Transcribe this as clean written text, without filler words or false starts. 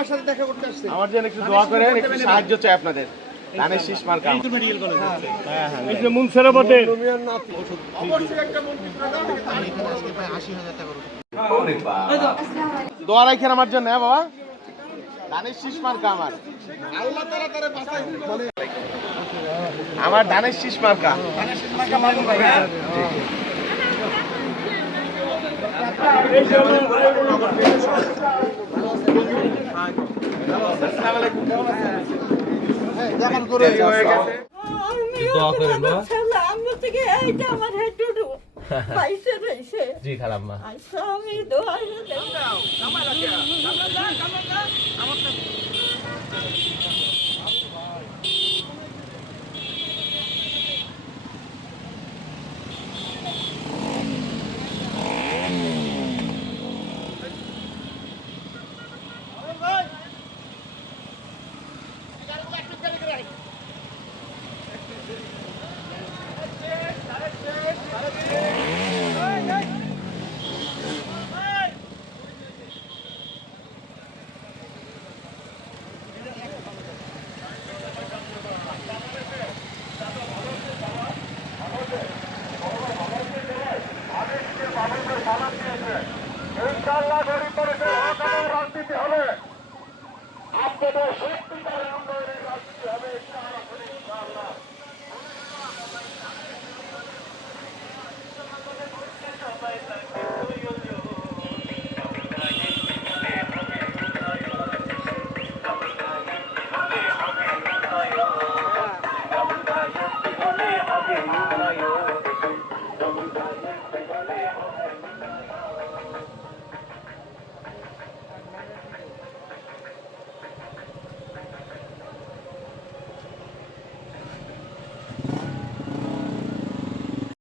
আমার সাথে দেখা করতে আসছে। আমার জন্য একটু দোয়া করেন, একটু সাহায্য চাই আপনাদের। ধানের শীষ মার্কা। এই যে মুনসেরাবাদের অবশ্যই একটা মন্ত্রী দোয়া রাখেন আমার জন্য। হ্যাঁ বাবা, ধানের শীষ মার্কা আমার। আল্লাহ তাআলা তারে বাঁচাই মানে আমার ধানের শীষ মার্কা। দেখান করে হয়ে গেছে। দোয়া করেন বাবা। আমরা থেকে এইটা আমার হেডটুটু পাইছে রইছে জি খালাম্মা। আচ্ছা আমি দোয়া ইনশাআল্লাহ গরিব মানুষের হক এবং রাজনীতি হবে, আপনাদের সত্যিকারের উন্নয়নের রাজনীতি হবে।